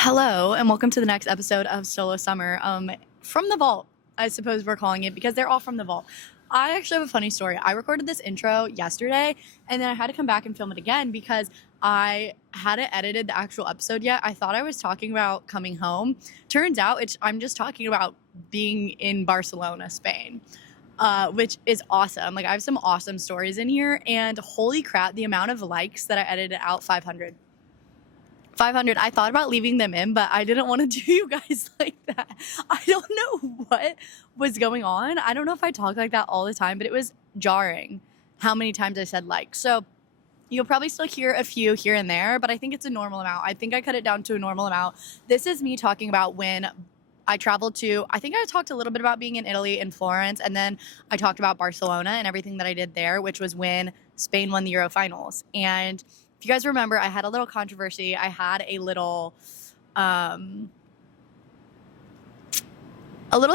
Hello, and welcome to the next episode of Solo Summer. From the vault, I suppose we're calling it because they're all from the vault. I actually have a funny story. I recorded this intro yesterday, and then I had to come back and film it again because I hadn't edited the actual episode yet. I thought I was talking about coming home. Turns out I'm just talking about being in Barcelona, Spain. Which is awesome. Like, I have some awesome stories in here, and holy crap, the amount of likes that I edited out, 500. I thought about leaving them in, but I didn't want to do you guys like that. I don't know what was going on. I don't know if I talk like that all the time, but it was jarring how many times I said like. So you'll probably still hear a few here and there, but I think it's a normal amount. I think I cut it down to a normal amount. This is me talking about when I traveled to, I think I talked a little bit about being in Italy, in Florence, and then I talked about Barcelona and everything that I did there, which was when Spain won the Euro finals. And if you guys remember, I had a little controversy. I had a little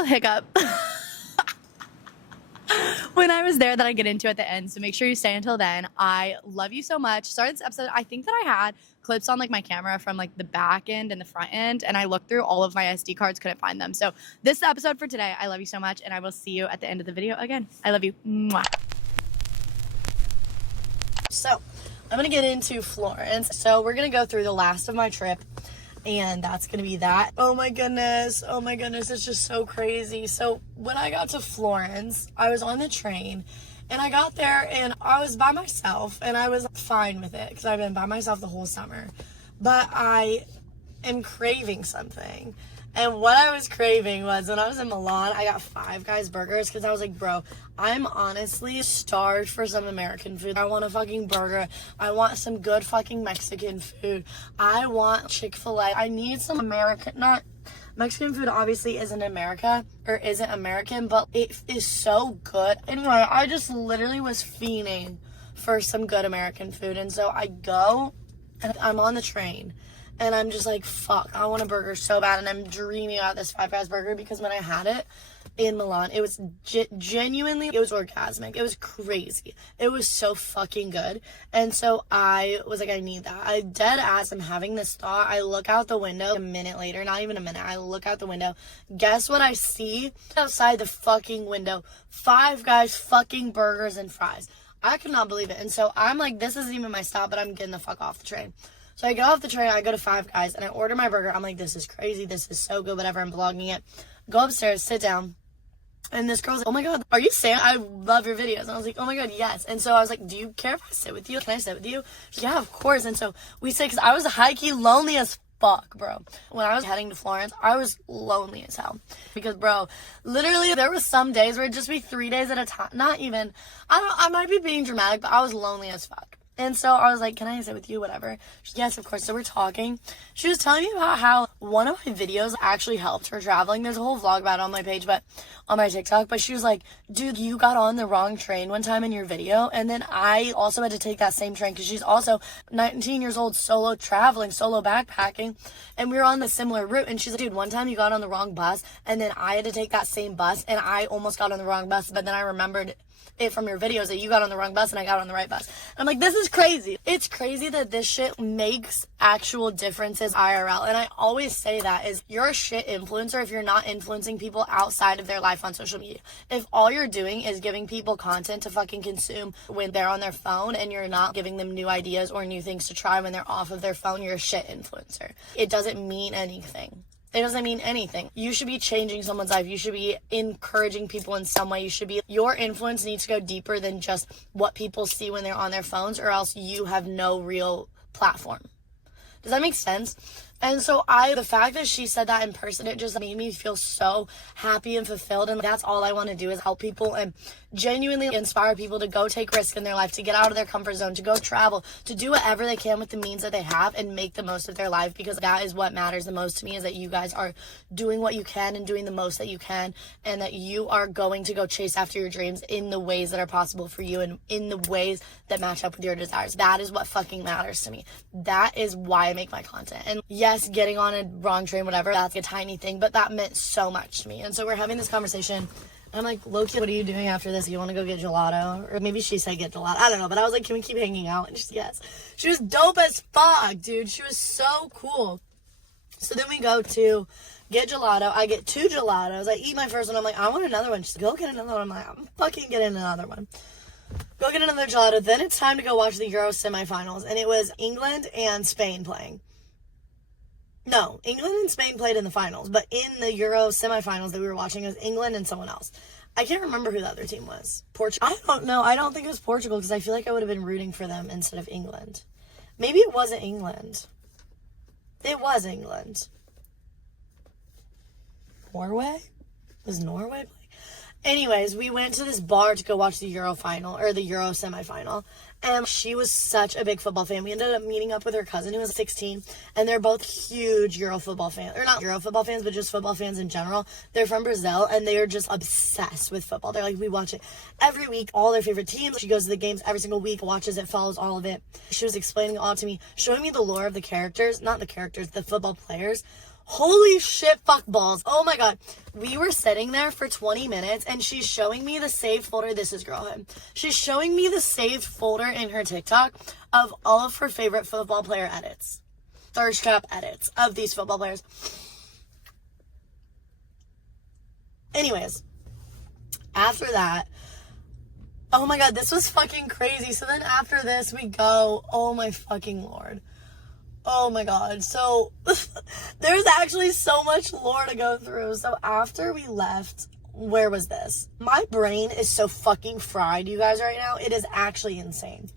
hiccup when I was there that I get into at the end. So make sure you stay until then. I love you so much. Started this episode. I think that I had clips on like my camera from like the back end and the front end, and I looked through all of my SD cards, couldn't find them. So this is the episode for today. I love you so much, and I will see you at the end of the video again. I love you. Mwah. So I'm going to get into Florence. So we're going to go through the last of my trip, and that's going to be that. Oh my goodness. It's just so crazy. So when I got to Florence, I was on the train, and I got there, and I was by myself, and I was fine with it because I've been by myself the whole summer. But I am craving something. And what I was craving was, when I was in Milan, I got Five Guys burgers because I was like, bro, I'm honestly starved for some American food. I want a fucking burger. I want some good fucking Mexican food. I want Chick-fil-A. I need some Mexican food obviously isn't American, but it is so good. Anyway, I just literally was fiending for some good American food. And so I go, and I'm on the train. And I'm just like, fuck, I want a burger so bad. And I'm dreaming about this Five Guys burger because when I had it in Milan, it was genuinely, it was orgasmic. It was crazy. It was so fucking good. And so I was like, I need that. I dead ass, I'm having this thought. I look out the window a minute later, not even a minute. I look out the window. Guess what I see outside the fucking window? Five Guys fucking burgers and fries. I could not believe it. And so I'm like, this isn't even my stop, but I'm getting the fuck off the train. So I get off the train, I go to Five Guys, and I order my burger. I'm like, this is crazy. This is so good, whatever. I'm vlogging it. Go upstairs, sit down. And this girl's like, oh my God, are you Sam? I love your videos. And I was like, oh my God, yes. And so I was like, do you care if I sit with you? Can I sit with you? Yeah, of course. And so we sit, because I was high-key lonely as fuck, bro. When I was heading to Florence, I was lonely as hell. Because, bro, literally there was some days where it'd just be 3 days at a time. Not even, I might be being dramatic, but I was lonely as fuck. And so I was like, can I sit with you? Whatever. She's, yes, of course. So we're talking. She was telling me about how one of my videos actually helped her traveling. There's a whole vlog about it on my page, but on my TikTok. But she was like, dude, you got on the wrong train one time in your video. And then I also had to take that same train because she's also 19 years old, solo traveling, solo backpacking. And we were on the similar route. And she's like, dude, one time you got on the wrong bus. And then I had to take that same bus. And I almost got on the wrong bus. But then I remembered it from your videos that you got on the wrong bus and I got on the right bus. And I'm like, this is crazy. It's crazy that this shit makes actual differences IRL. And I always say that is, you're a shit influencer if you're not influencing people outside of their life on social media. If all you're doing is giving people content to fucking consume when they're on their phone and you're not giving them new ideas or new things to try when they're off of their phone, you're a shit influencer. It doesn't mean anything. It doesn't mean anything. You should be changing someone's life. You should be encouraging people in some way. Your influence needs to go deeper than just what people see when they're on their phones, or else you have no real platform. Does that make sense? And so the fact that she said that in person, it just made me feel so happy and fulfilled. And that's all I want to do, is help people and genuinely inspire people to go take risks in their life, to get out of their comfort zone, to go travel, to do whatever they can with the means that they have and make the most of their life. Because that is what matters the most to me, is that you guys are doing what you can and doing the most that you can, and that you are going to go chase after your dreams in the ways that are possible for you and in the ways that match up with your desires. That is what fucking matters to me. That is why I make my content. And yes, getting on a wrong train, whatever, that's a tiny thing, but that meant so much to me. And so we're having this conversation. I'm like, Loki, what are you doing after this? You want to go get gelato? Or maybe she said get gelato. I don't know. But I was like, can we keep hanging out? And she's yes. She was dope as fuck, dude. She was so cool. So then we go to get gelato. I get 2 gelatos. I eat my first one. I'm like, I want another one. She's like, go get another one. I'm like, I'm fucking getting another one. Go get another gelato. Then it's time to go watch the Euro semifinals. And it was England and Spain playing. No, England and Spain played in the finals. But in the Euro semifinals that we were watching, it was England and someone else. I can't remember who the other team was. Portugal? I don't know. I don't think it was Portugal because I feel like I would have been rooting for them instead of England. Maybe it wasn't England. It was England. Norway? Was Norway playing? Anyways, we went to this bar to go watch the Euro final, or the Euro semifinal, and she was such a big football fan. We ended up meeting up with her cousin who was 16, and they're both huge Euro football fans, or not Euro football fans, but just football fans in general. They're from Brazil, and they are just obsessed with football. They're like, we watch it every week, all their favorite teams. She goes to the games every single week, watches it, follows all of it. She was explaining it all to me, showing me the lore of the characters, not the characters, the football players. Holy shit, fuck balls. Oh my god. We were sitting there for 20 minutes and she's showing me the saved folder. This is girlhood. She's showing me the saved folder in her TikTok of all of her favorite football player edits. Thirst trap edits of these football players. Anyways, after that, oh my god, this was fucking crazy. So then after this, we go, oh my fucking lord. Oh my god. So there's actually so much lore to go through. So after we left, where was this? My brain is so fucking fried, you guys, right now. It is actually insane.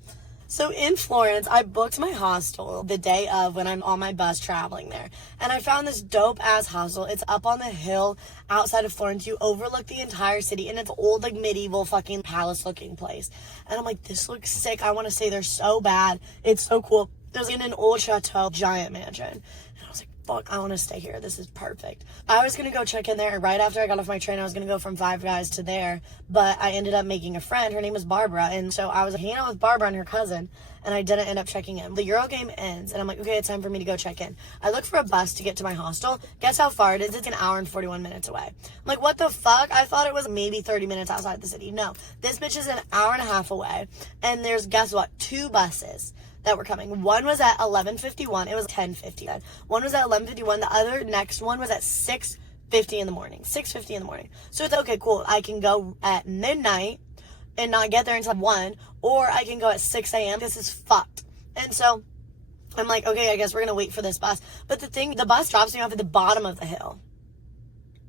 So in Florence, I booked my hostel the day of when I'm on my bus traveling there. And I found this dope ass hostel. It's up on the hill outside of Florence. You overlook the entire city and it's old, like medieval fucking palace looking place. And I'm like, this looks sick. I want to stay there so bad. It's so cool. It was in an old chateau, giant mansion. And I was like, fuck, I want to stay here. This is perfect. I was going to go check in there. Right after I got off my train, I was going to go from Five Guys to there. But I ended up making a friend. Her name was Barbara. And so I was hanging out with Barbara and her cousin. And I didn't end up checking in. The Euro game ends. And I'm like, okay, it's time for me to go check in. I look for a bus to get to my hostel. Guess how far it is? It's an hour and 41 minutes away. I'm like, what the fuck? I thought it was maybe 30 minutes outside the city. No, this bitch is an hour and a half away. And there's, guess what? 2 buses that were coming. One was at 11:51. It was 10:50 then. One was at 11:51. The other next one was at 6:50 in the morning. 6:50 in the morning. So it's okay, cool. I can go at midnight and not get there until 1, or I can go at 6 a.m. This is fucked. And so I'm like, okay, I guess we're gonna wait for this bus. But the bus drops me off at the bottom of the hill.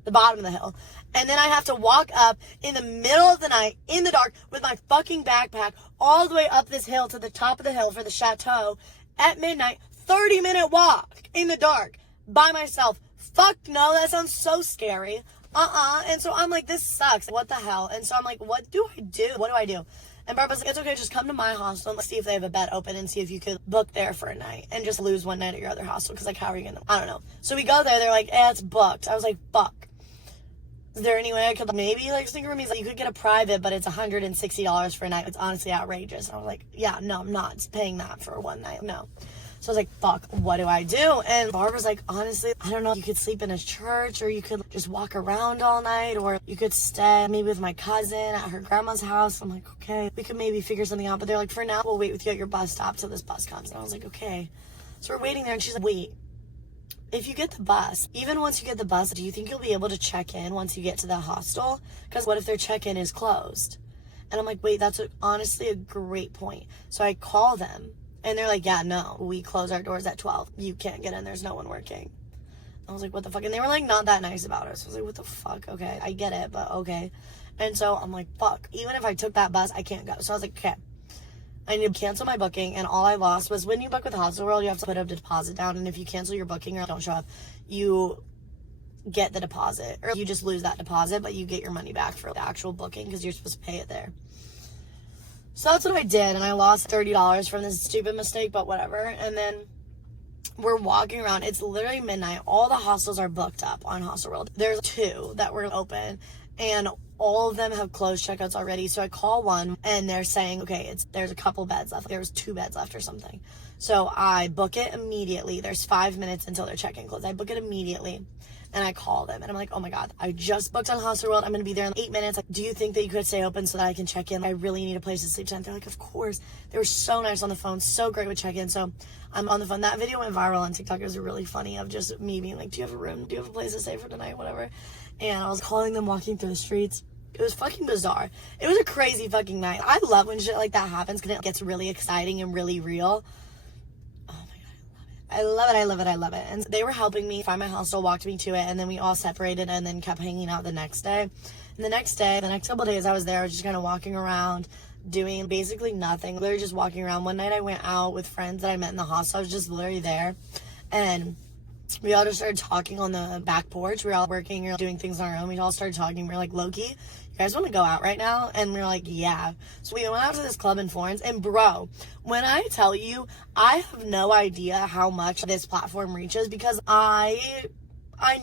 The bottom of the hill. And then I have to walk up in the middle of the night, in the dark, with my fucking backpack, all the way up this hill to the top of the hill for the chateau at midnight. 30-minute walk in the dark by myself. Fuck no, that sounds so scary. And so I'm like, this sucks. What the hell? And so I'm like, what do I do? What do I do? And Barbara's like, it's okay, just come to my hostel and let's see if they have a bed open and see if you could book there for a night and just lose one night at your other hostel. Because, like, how are you gonna? I don't know. So we go there. They're like, it's booked. I was like, fuck. Is there any way I could maybe, like, sneak roomies? Like, you could get a private, but it's $160 for a night. It's honestly outrageous. And I was like, yeah, no, I'm not paying that for one night. No. So I was like, fuck, what do I do? And Barbara's like, honestly, I don't know. You could sleep in a church, or you could just walk around all night, or you could stay maybe with my cousin at her grandma's house. I'm like, okay, we could maybe figure something out. But they're like, for now, we'll wait with you at your bus stop till this bus comes. And I was like, okay. So we're waiting there, and she's like, wait. If you get the bus, even once you get the bus, do you think you'll be able to check in once you get to the hostel? Because what if their check-in is closed? And I'm like, wait, that's honestly a great point. So I call them, and they're like, yeah, no, we close our doors at 12. You can't get in. There's no one working. I was like, what the fuck? And they were, like, not that nice about it. So I was like, what the fuck? Okay, I get it, but okay. And so I'm like, fuck. Even if I took that bus, I can't go. So I was like, okay. I need to cancel my booking, and all I lost was when you book with Hostel World, you have to put a deposit down, and if you cancel your booking or don't show up, you get the deposit, or you just lose that deposit, but you get your money back for the actual booking because you're supposed to pay it there. So that's what I did, and I lost $30 from this stupid mistake, but whatever. And then we're walking around. It's literally midnight. All the hostels are booked up on Hostel World. There's 2 that were open, and all of them have closed checkouts already. So I call one, and they're saying, okay, there's a couple beds left. There was 2 beds left or something. So I book it immediately. There's 5 minutes until their check-in closes. I book it immediately. And I call them and I'm like, oh my God, I just booked on Hostel World. I'm going to be there in 8 minutes. Like, do you think that you could stay open so that I can check in? I really need a place to sleep tonight. They're like, of course. They were so nice on the phone, so great with check-in. So I'm on the phone. That video went viral on TikTok. It was really funny of just me being like, do you have a room? Do you have a place to stay for tonight? Whatever. And I was calling them, walking through the streets. It was fucking bizarre. It was a crazy fucking night. I love when shit like that happens because it gets really exciting and really real. I love it. I love it. I love it. And they were helping me find my hostel, walked me to it, and then we all separated and then kept hanging out the next day. And the next couple of days I was there, I was just kind of walking around, doing basically nothing. Literally just walking around. One night I went out with friends that I met in the hostel. I was just literally there. And we all just started talking on the back porch. We were all working or doing things on our own. We all started talking. We were like, Loki, you guys want to go out right now? And we were like, yeah. So we went out to this club in Florence. And bro, when I tell you, I have no idea how much this platform reaches because I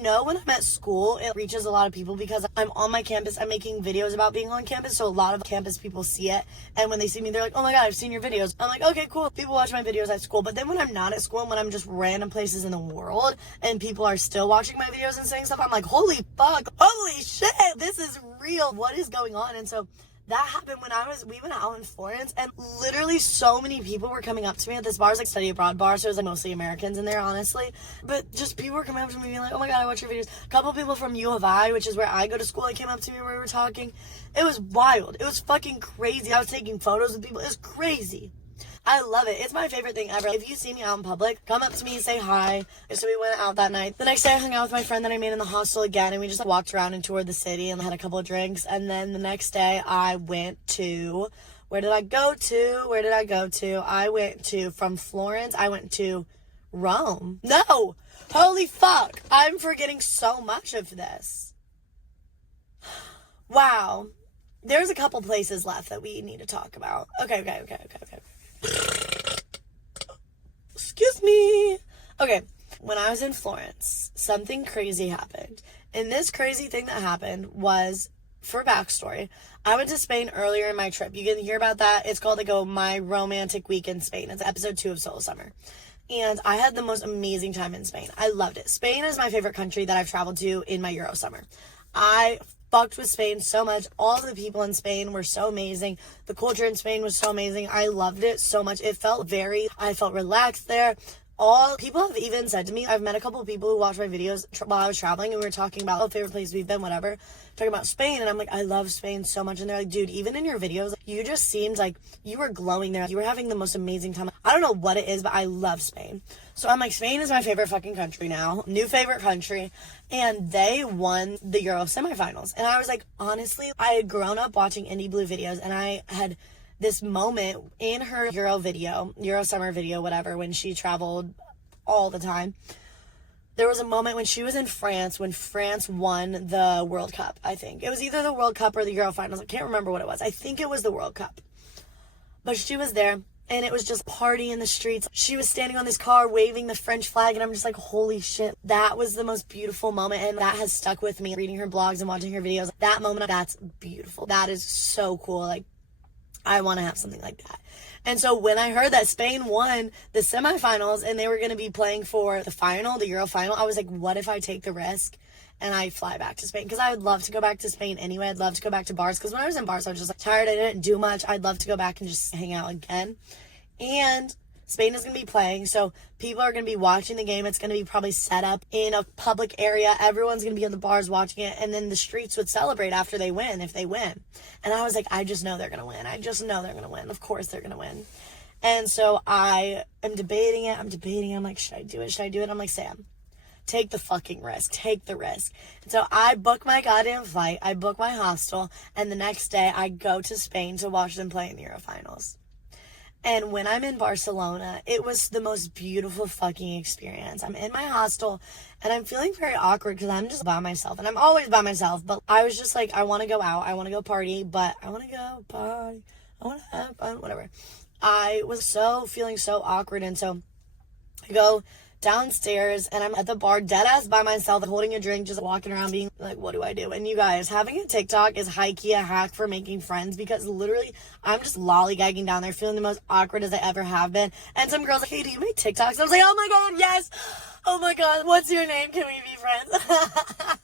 know when I'm at school, it reaches a lot of people because I'm on my campus. I'm making videos about being on campus. So a lot of campus people see it. And when they see me, they're like, oh my God, I've seen your videos. I'm like, okay, cool. People watch my videos at school. But then when I'm not at school and when I'm just random places in the world and people are still watching my videos and saying stuff, I'm like, holy fuck, holy shit, this is real. What is going on? And so that happened when we went out in Florence and literally so many people were coming up to me at this bar. It was like study abroad bar, so it was like mostly Americans in there, honestly. But just people were coming up to me being like, oh my God, I watch your videos. A couple people from U of I, which is where I go to school, came up to me where we were talking. It was wild. It was fucking crazy. I was taking photos with people. It was crazy. I love it. It's my favorite thing ever. If you see me out in public, come up to me and say hi. So we went out that night. The next day I hung out with my friend that I made in the hostel again, and we just walked around and toured the city and had a couple of drinks. And then the next day I went to, where did I go to? I went to, from Florence, I went to Rome. No! Holy fuck! I'm forgetting so much of this. Wow. There's a couple places left that we need to talk about. Okay. Excuse me. Okay, when I was in Florence, something crazy happened. And this crazy thing that happened was, for backstory, I went to Spain earlier in my trip. You can hear about that. It's called My Romantic Week in Spain. It's episode 2 of Solo Summer. And I had the most amazing time in Spain. I loved it. Spain is my favorite country that I've traveled to in my Euro summer. I fucked with Spain so much. All of the people in Spain were so amazing. The culture in Spain was so amazing. I loved it so much. I felt relaxed there. All people have even said to me, I've met a couple of people who watched my videos while I was traveling, and we were talking about favorite places we've been, whatever, talking about Spain, and I'm like, I love Spain so much. And they're like, dude, even in your videos, you just seemed like you were glowing there. You were having the most amazing time. I don't know what it is, but I love Spain. So I'm like, Spain is my favorite fucking country now. New favorite country. And they won the Euro semifinals. And I was like, honestly, I had grown up watching Indie Blue videos, and I had this moment in her Euro summer video, whatever, when she traveled all the time. There was a moment when she was in France, when France won the World Cup, I think. It was either the World Cup or the Euro finals. I can't remember what it was. I think it was the World Cup. But she was there, and it was just party in the streets. She was standing on this car waving the French flag, and I'm just like, holy shit. That was the most beautiful moment, and that has stuck with me. Reading her blogs and watching her videos, that moment, that's beautiful. That is so cool. Like, I want to have something like that. And so when I heard that Spain won the semifinals and they were going to be playing for the final, the Euro final, I was like, what if I take the risk and I fly back to Spain? Because I would love to go back to Spain anyway. I'd love to go back to bars. Because when I was in bars, I was just like tired. I didn't do much. I'd love to go back and just hang out again. And Spain is going to be playing, so people are going to be watching the game. It's going to be probably set up in a public area. Everyone's going to be in the bars watching it, and then the streets would celebrate after they win, if they win. And I was like, I just know they're going to win. I just know they're going to win. Of course they're going to win. And so I am debating it. I'm like, should I do it? I'm like, Sam, take the fucking risk. Take the risk. And so I book my goddamn flight. I book my hostel, and the next day I go to Spain to watch them play in the Euro finals. And when I'm in Barcelona, it was the most beautiful fucking experience. I'm in my hostel, and I'm feeling very awkward because I'm just by myself. And I'm always by myself. But I was just like, I want to go out. I want to go party. But I want to go party. I want to have fun. Whatever. I was feeling so awkward. And so I go downstairs, and I'm at the bar, dead ass by myself, holding a drink, just walking around being like, what do I do? And you guys, having a TikTok is high-key a hack for making friends, because literally I'm just lollygagging down there, feeling the most awkward as I ever have been. And some girls like, hey, do you make TikToks? And I was like, oh my god, yes. Oh my god, what's your name? Can we be friends?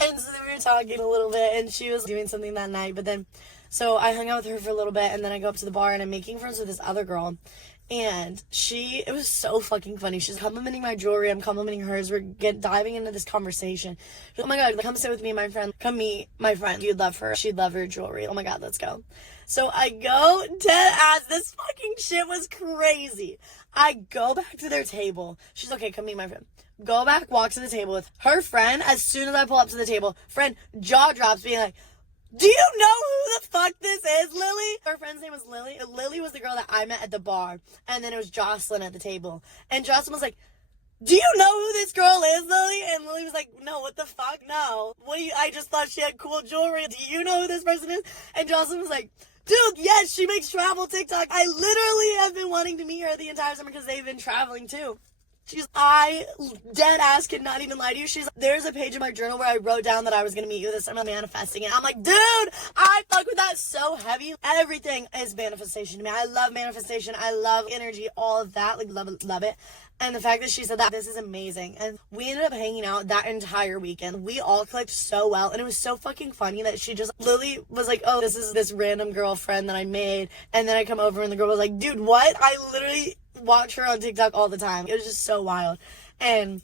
And so then we were talking a little bit, and she was doing something that night, but then, so I hung out with her for a little bit, and then I go up to the bar, and I'm making friends with this other girl, and it was so fucking funny. She's complimenting my jewelry, I'm complimenting hers, we're diving into this conversation. She's, oh my god, come sit with me and my friend, come meet my friend, you'd love her, she'd love her jewelry, oh my god, let's go. So I go, dead ass, this fucking shit was crazy. I go back to their table, she's okay, come meet my friend. Go back, walk to the table with her friend. As soon as I pull up to the table, friend jaw drops, being like, do you know who the fuck this is, Lily? Her friend's name was Lily. Lily was the girl that I met at the bar. And then it was Jocelyn at the table. And Jocelyn was like, do you know who this girl is, Lily? And Lily was like, no, what the fuck? No. I just thought she had cool jewelry. Do you know who this person is? And Jocelyn was like, dude, yes, she makes travel TikTok. I literally have been wanting to meet her the entire summer because they've been traveling too. I dead ass could not even lie to you. There's a page in my journal where I wrote down that I was going to meet you this summer, manifesting it. I'm like, dude, I fuck with that so heavy. Everything is manifestation to me. I love manifestation. I love energy, all of that. Like, love it. And the fact that she said that, this is amazing. And we ended up hanging out that entire weekend. We all clicked so well. And it was so fucking funny that Lily was like, oh, this is this random girlfriend that I made. And then I come over and the girl was like, dude, what? I literally watch her on TikTok all the time. It was just so wild. And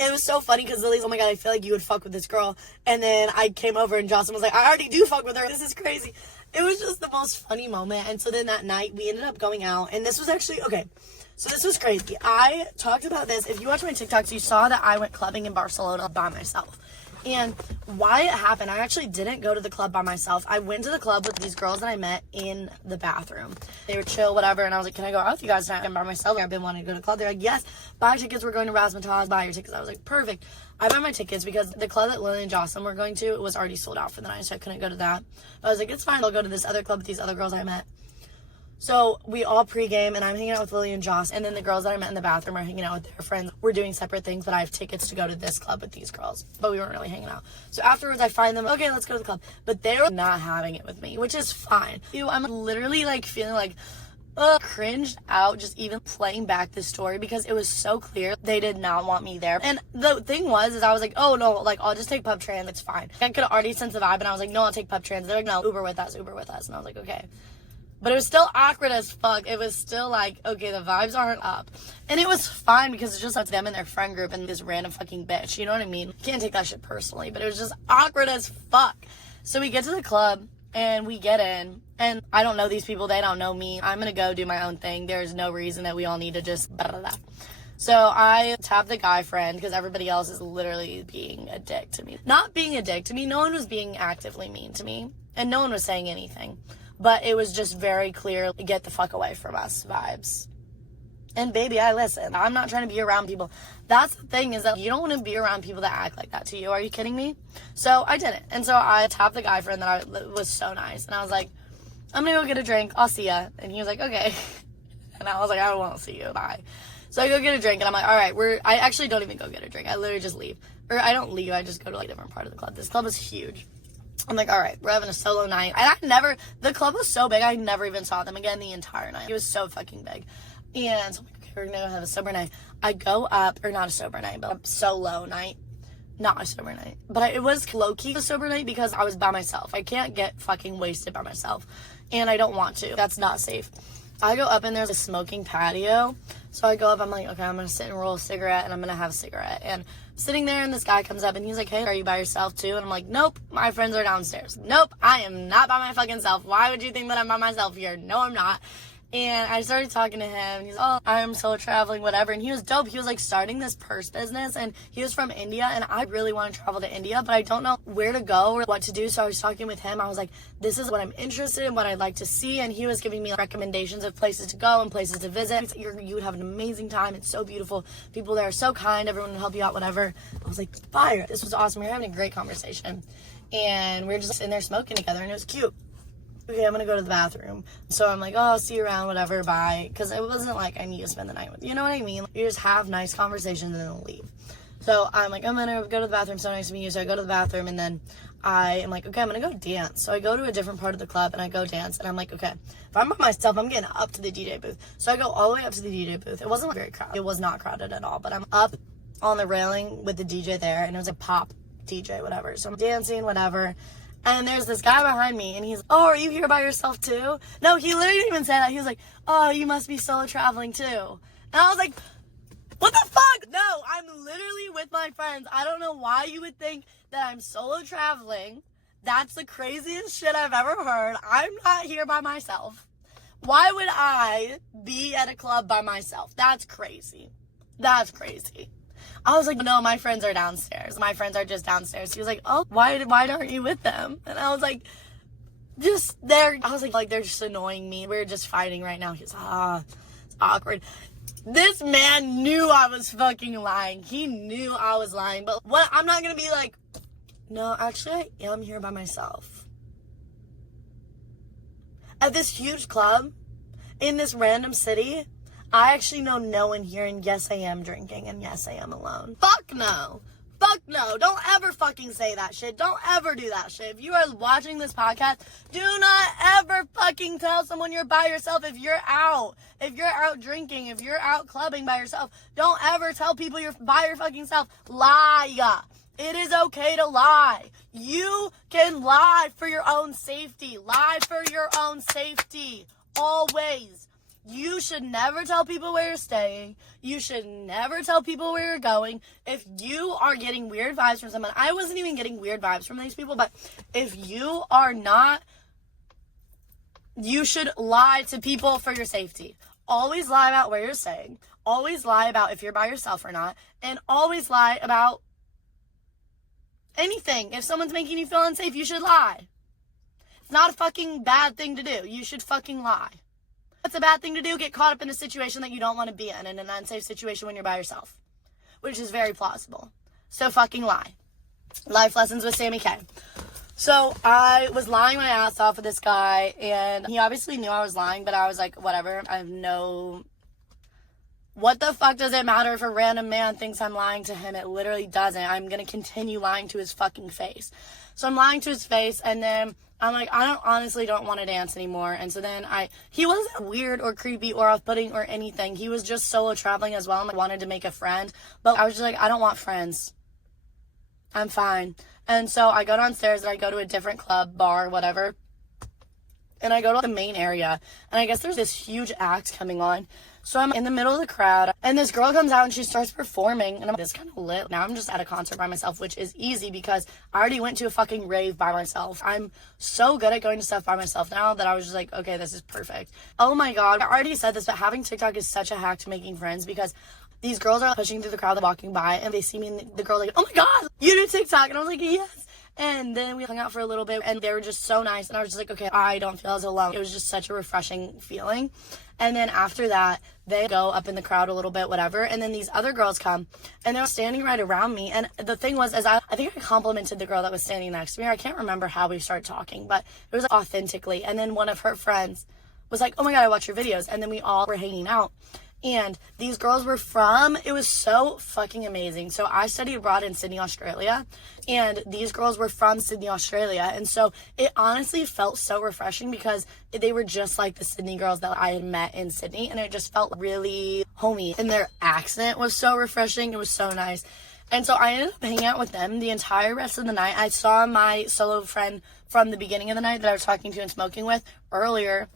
it was so funny because Lily's, oh my god, I feel like you would fuck with this girl. And then I came over and Jocelyn was like, I already do fuck with her. This is crazy. It was just the most funny moment. And so then that night we ended up going out. And this was actually, okay, so this was crazy. I talked about this. If you watch my TikToks, you saw that I went clubbing in Barcelona by myself. And why it happened, I actually didn't go to the club by myself. I went to the club with these girls that I met in the bathroom. They were chill, whatever, and I was like, can I go out with you guys tonight? I'm by myself. I've been wanting to go to the club. They're like, yes, buy tickets. We're going to Razzmatazz. Buy your tickets. I was like, perfect. I bought my tickets because the club that Lily and Jocelyn were going to was already sold out for the night, so I couldn't go to that. But I was like, it's fine. I'll go to this other club with these other girls I met. So we all pregame, and I'm hanging out with Lily and Joss, and then the girls that I met in the bathroom are hanging out with their friends. We're doing separate things, but I have tickets to go to this club with these girls, but we weren't really hanging out. So afterwards, I find them, okay, let's go to the club. But they're not having it with me, which is fine. I'm literally like feeling like, cringed out just even playing back this story because it was so clear they did not want me there. And the thing was, I was like, oh no, like I'll just take pub trans, it's fine. I could already sense the vibe, and I was like, no, I'll take pub trans. They're like, no, Uber with us. And I was like, okay. But it was still awkward as fuck. It was still like, okay, the vibes aren't up. And it was fine because it's just like them and their friend group and this random fucking bitch. You know what I mean? Can't take that shit personally, but it was just awkward as fuck. So we get to the club and we get in, and I don't know these people. They don't know me. I'm going to go do my own thing. There's no reason that we all need to just blah, blah, blah. So I tap the guy friend because everybody else is literally being a dick to me. Not being a dick to me. No one was being actively mean to me, and no one was saying anything. But it was just very clear, get the fuck away from us vibes. And baby, I listen. I'm not trying to be around people. That's the thing, is that you don't want to be around people that act like that to you. Are you kidding me? So I didn't. And so I tapped the guy friend that was so nice. And I was like, I'm going to go get a drink. I'll see ya. And he was like, okay. And I was like, I won't see you. Bye. So I go get a drink, and I'm like, all right, I actually don't even go get a drink. I literally just leave. Or I don't leave. I just go to like a different part of the club. This club is huge. I'm like, all right, we're having a solo night. And the club was so big, I never even saw them again the entire night. It was so fucking big. And so I'm like, okay, we're gonna go have a sober night. I go up, or not a sober night, but a solo night. Not a sober night. But it was low-key a sober night because I was by myself. I can't get fucking wasted by myself. And I don't want to. That's not safe. I go up, and there's a smoking patio. So I go up, I'm like, okay, I'm gonna sit and roll a cigarette, and I'm gonna have a cigarette. And sitting there, and this guy comes up and he's like, hey, are you by yourself too? And I'm like, nope, my friends are downstairs. Nope, I am not by my fucking self. Why would you think that I'm by myself here? No, I'm not. And I started talking to him, and he's, oh, I'm solo traveling, whatever. And he was dope. He was like starting this purse business, and he was from India, and I really want to travel to India, but I don't know where to go or what to do. So I was talking with him. I was like, this is what I'm interested in, what I'd like to see. And he was giving me recommendations of places to go and places to visit. You would have an amazing time. It's so beautiful. People there are so kind. Everyone will help you out, whatever. I was like, fire. This was awesome. We were having a great conversation, and we were just sitting there smoking together, and it was cute. okay, I'm gonna go to the bathroom. So I'm like, oh, I'll see you around, whatever, bye. Because it wasn't like I need to spend the night with you. You know what I mean? You just have nice conversations and then leave. So I'm like, I'm gonna go to the bathroom. So nice to meet you. So I go to the bathroom, and then I am like, okay, I'm gonna go dance. So I go to a different part of the club and I go dance, and I'm like, okay, if I'm by myself, I'm getting up to the DJ booth. So I go all the way up to the DJ booth. It wasn't very crowded. It was not crowded at all, but I'm up on the railing with the DJ there, and it was a pop DJ, whatever. So I'm dancing, whatever. And there's this guy behind me, and he's, oh, are you here by yourself too? No, he literally didn't even say that. He was like, oh, you must be solo traveling too. And I was like, what the fuck? No, I'm literally with my friends. I don't know why you would think that I'm solo traveling. That's the craziest shit I've ever heard. I'm not here by myself. Why would I be at a club by myself? That's crazy. That's crazy. I was like, no, my friends are downstairs. My friends are just downstairs. He was like, oh, why aren't you with them? And I was like, just there. I was like, they're just annoying me. We're just fighting right now. He's it's awkward. This man knew I was fucking lying. He knew I was lying. But what? I'm not going to be like, no, actually, I am here by myself. At this huge club, in this random city, I actually know no one here, and yes, I am drinking, and yes, I am alone. Fuck no. Fuck no. Don't ever fucking say that shit. Don't ever do that shit. If you are watching this podcast, do not ever fucking tell someone you're by yourself if you're out. If you're out drinking, if you're out clubbing by yourself, don't ever tell people you're by your fucking self. Lie. It is okay to lie. You can lie for your own safety. Lie for your own safety. Always. You should never tell people where you're staying. You should never tell people where you're going. If you are getting weird vibes from someone, I wasn't even getting weird vibes from these people, but if you are not, you should lie to people for your safety. Always lie about where you're staying. Always lie about if you're by yourself or not. And always lie about anything. If someone's making you feel unsafe, you should lie. It's not a fucking bad thing to do. You should fucking lie. It's a bad thing to do, get caught up in a situation that you don't want to be in an unsafe situation when you're by yourself, which is very plausible. So fucking lie. Life lessons with Sammy K. So I was lying my ass off with this guy, and he obviously knew I was lying, but I was like, whatever. What the fuck does it matter if a random man thinks I'm lying to him? It literally doesn't. I'm going to continue lying to his fucking face. So I'm lying to his face, and then I'm like, I honestly don't want to dance anymore. And so then he wasn't weird or creepy or off-putting or anything. He was just solo traveling as well, and I wanted to make a friend. But I was just like, I don't want friends. I'm fine. And so I go downstairs and I go to a different club, bar, whatever. And I go to the main area. And I guess there's this huge act coming on. So I'm in the middle of the crowd, and this girl comes out and she starts performing, and I'm this kind of lit. Now I'm just at a concert by myself, which is easy because I already went to a fucking rave by myself. I'm so good at going to stuff by myself now that I was just like, okay, this is perfect. Oh my God, I already said this, but having TikTok is such a hack to making friends because these girls are pushing through the crowd, walking by, and they see me, and the girl like, oh my God, you do TikTok? And I was like, yes. And then we hung out for a little bit, and they were just so nice, and I was just like, okay, I don't feel as alone. It was just such a refreshing feeling. And then after that, they go up in the crowd a little bit, whatever, and then these other girls come, and they're standing right around me, and the thing was, I think I complimented the girl that was standing next to me. I can't remember how we started talking, but it was authentically, and then one of her friends was like, oh my God, I watch your videos, and then we all were hanging out. And these girls were it was so fucking amazing. So I studied abroad in Sydney, Australia, and these girls were from Sydney, Australia. And so it honestly felt so refreshing because they were just like the Sydney girls that I had met in Sydney, and it just felt really homey. And their accent was so refreshing. It was so nice. And so I ended up hanging out with them the entire rest of the night. I saw my solo friend from the beginning of the night that I was talking to and smoking with earlier.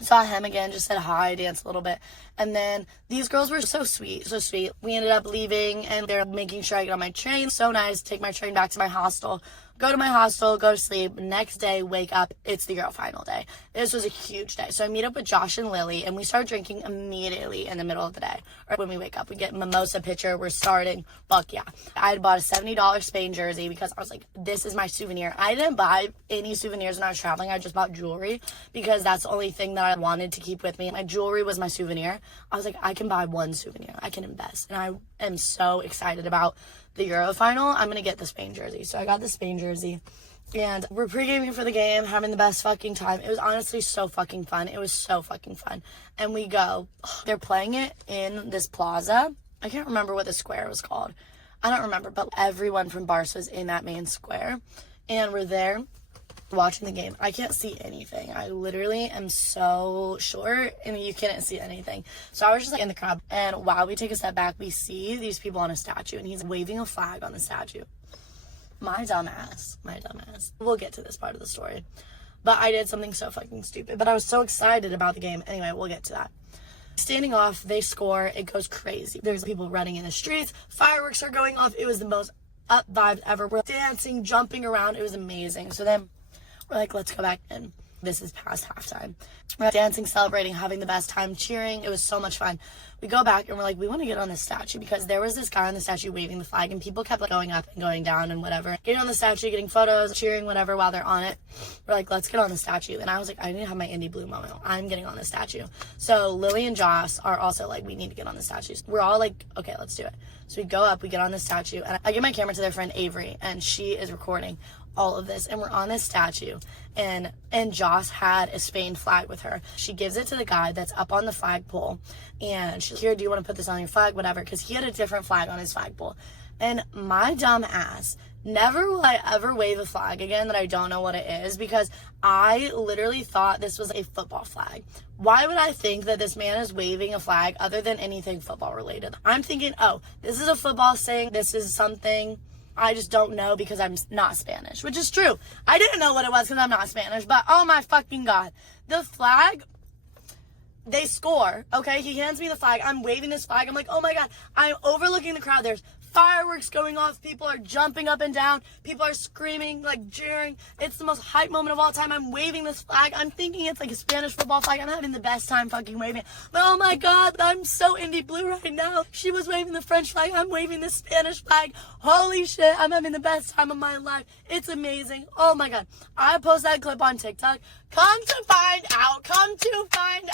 Saw him again, just said hi, danced a little bit. And then these girls were so sweet, so sweet. We ended up leaving, and they're making sure I get on my train. So nice. Take my train back to my hostel. Go to my hostel, go to sleep. Next day, wake up. It's the Euro final day. This was a huge day. So I meet up with Josh and Lily, and we start drinking immediately in the middle of the day. Or when we wake up, we get mimosa pitcher. We're starting. Fuck yeah. I had bought a $70 Spain jersey because I was like, this is my souvenir. I didn't buy any souvenirs when I was traveling. I just bought jewelry because that's the only thing that I wanted to keep with me. My jewelry was my souvenir. I was like, I can buy one souvenir. I can invest. And I am so excited about the Euro final. I'm going to get the Spain jersey. So I got the Spain jersey. And we're pre-gaming for the game, having the best fucking time. It was honestly so fucking fun. It was so fucking fun. And we go, they're playing it in this plaza. I can't remember what the square was called. I don't remember, but everyone from Barca's in that main square. And we're there watching the game. I can't see anything. I literally am so short and you couldn't see anything. So I was just like in the crowd. And while we take a step back, we see these people on a statue and he's waving a flag on the statue. My dumb ass. We'll get to this part of the story. But I did something so fucking stupid. But I was so excited about the game. Anyway, we'll get to that. Standing off, they score. It goes crazy. There's people running in the streets. Fireworks are going off. It was the most up vibes ever. We're dancing, jumping around. It was amazing. So then we're like, let's go back in. This is past halftime. We're dancing, celebrating, having the best time, cheering. It was so much fun. We go back and we're like, we want to get on this statue because there was this guy on the statue waving the flag and people kept like going up and going down and whatever. Getting on the statue, getting photos, cheering, whatever while they're on it. We're like, let's get on the statue. And I was like, I need to have my indie blue moment. I'm getting on the statue. So Lily and Joss are also like, we need to get on the statue. We're all like, okay, let's do it. So we go up, we get on the statue, and I give my camera to their friend Avery, and she is recording all of this, and we're on this statue, and Joss had a Spain flag with her. She gives it to the guy that's up on the flagpole, and she's like, here, do you want to put this on your flag, whatever, because he had a different flag on his flagpole. And my dumb ass, never will I ever wave a flag again that I don't know what it is, because I literally thought this was a football flag. Why would I think that this man is waving a flag other than anything football related? I'm thinking, oh, this is a football thing, this is something I just don't know because I'm not Spanish, which is true. I didn't know what it was because I'm not Spanish, but oh my fucking God. The flag, they score, okay? He hands me the flag. I'm waving this flag. I'm like, oh my God. I'm overlooking the crowd. There's fireworks going off. People are jumping up and down. People are screaming, like cheering. It's the most hype moment of all time. I'm waving this flag. I'm thinking it's like a Spanish football flag. I'm having the best time fucking waving it. But oh my God, I'm so indie blue right now. She was waving the French flag. I'm waving the Spanish flag. Holy shit, I'm having the best time of my life. It's amazing. Oh my God. I post that clip on TikTok. Come to find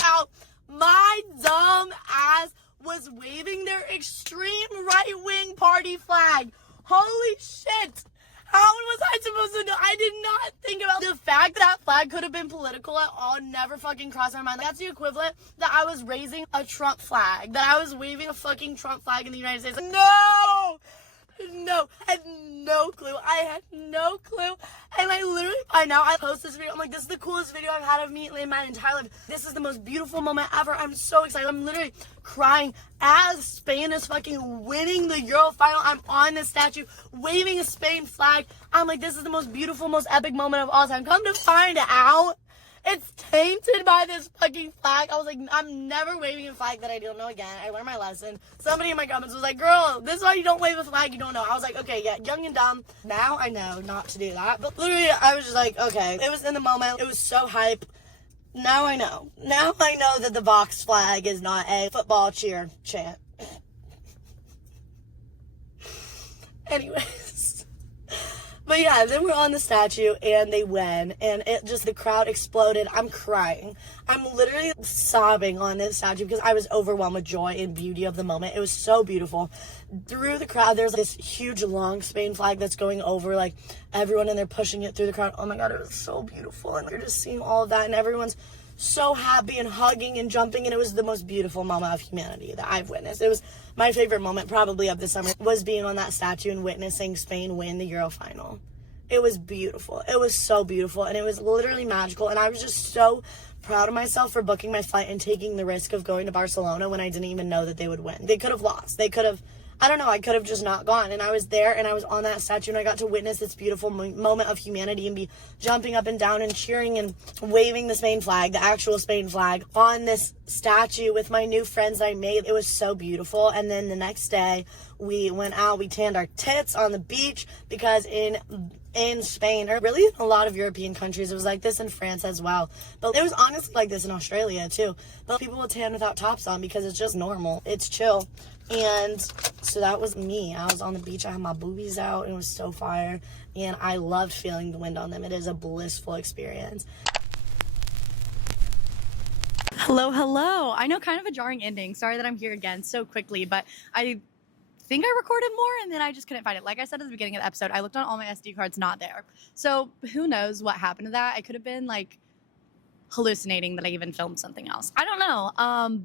out, my dumb ass was waving their extreme right-wing party flag. Holy shit. How was I supposed to know? I did not think about the fact that flag could have been political at all. Never fucking crossed my mind. That's the equivalent that I was raising a Trump flag. That I was waving a fucking Trump flag in the United States. No! I had no clue. And I literally, by now, I post this video. I'm like, this is the coolest video I've had of me in my entire life. This is the most beautiful moment ever. I'm so excited. I'm literally crying as Spain is fucking winning the Euro final. I'm on this statue, waving a Spain flag. I'm like, this is the most beautiful, most epic moment of all time. Come to find out, it's tainted by this fucking flag. I was like, I'm never waving a flag that I don't know again. I learned my lesson. Somebody in my comments was like, girl, this is why you don't wave a flag you don't know. I was like, okay, yeah, young and dumb. Now I know not to do that. But literally, I was just like, okay. It was in the moment. It was so hype. Now I know. Now I know that the Vox flag is not a football cheer chant. Anyways. But yeah, then we're on the statue and they win and the crowd exploded. I'm crying. I'm literally sobbing on this statue because I was overwhelmed with joy and beauty of the moment. It was so beautiful. Through the crowd, there's this huge long Spain flag that's going over like everyone and they're pushing it through the crowd. Oh my God, it was so beautiful. And you're just seeing all of that and everyone's so happy and hugging and jumping, and it was the most beautiful moment of humanity that I've witnessed. It was my favorite moment probably of the summer was being on that statue and witnessing Spain win the Euro final. It was beautiful. It was so beautiful and it was literally magical, and I was just so proud of myself for booking my flight and taking the risk of going to Barcelona when I didn't even know that they would win. They could have lost. They could have, I don't know, I could have just not gone. And I was there and I was on that statue and I got to witness this beautiful moment of humanity and be jumping up and down and cheering and waving the Spain flag, the actual Spain flag, on this statue with my new friends I made. It was so beautiful. And then the next day we went out, we tanned our tits on the beach because in Spain, or really in a lot of European countries, it was like this in France as well. But it was honestly like this in Australia too. But people will tan without tops on because it's just normal. It's chill. And so that was me. I was on the beach. I had my boobies out. And it was so fire. And I loved feeling the wind on them. It is a blissful experience. Hello. I know, kind of a jarring ending. Sorry that I'm here again so quickly, but I think I recorded more and then I just couldn't find it. Like I said at the beginning of the episode, I looked on all my SD cards, not there. So who knows what happened to that? I could have been like hallucinating that I even filmed something else. I don't know.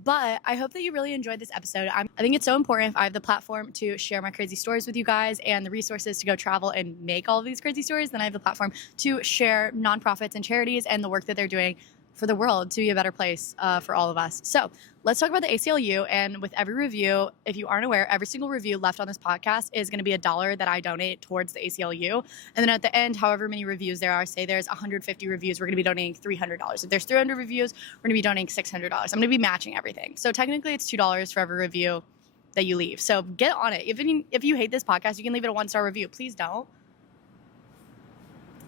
But I hope that you really enjoyed this episode. I think it's so important if I have the platform to share my crazy stories with you guys and the resources to go travel and make all of these crazy stories, then I have the platform to share nonprofits and charities and the work that they're doing for the world to be a better place for all of us. So let's talk about the ACLU. And with every review, if you aren't aware, every single review left on this podcast is going to be $1 that I donate towards the ACLU. And then at the end, however many reviews there are, say there's 150 reviews, we're going to be donating $300. If there's 300 reviews, we're going to be donating $600. I'm going to be matching everything. So technically it's $2 for every review that you leave. So get on it. If you hate this podcast, you can leave it a 1-star review. Please don't.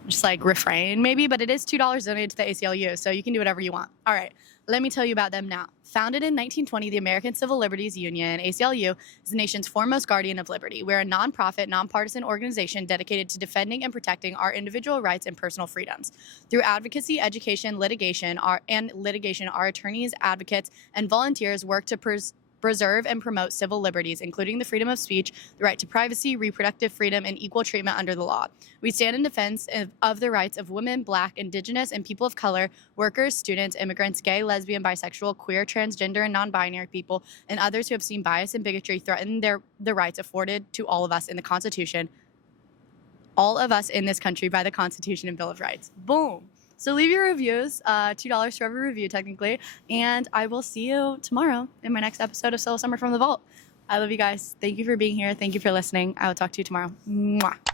Just like refrain maybe, but it is $2 donated to the ACLU, so you can do whatever you want. All right, let me tell you about them now. Founded in 1920, the American Civil Liberties Union, ACLU, is the nation's foremost guardian of liberty. We're a nonprofit, nonpartisan organization dedicated to defending and protecting our individual rights and personal freedoms. Through advocacy, education, litigation, our attorneys, advocates, and volunteers work to preserve and promote civil liberties, including the freedom of speech, the right to privacy, reproductive freedom, and equal treatment under the law. We stand in defense of the rights of women, Black, Indigenous, and people of color, workers, students, immigrants, gay, lesbian, bisexual, queer, transgender, and non-binary people, and others who have seen bias and bigotry threaten the rights afforded to all of us in the Constitution, all of us in this country by the Constitution and Bill of Rights. Boom. So leave your reviews, $2 for every review technically, and I will see you tomorrow in my next episode of Solo Summer from the Vault. I love you guys. Thank you for being here. Thank you for listening. I will talk to you tomorrow. Mwah.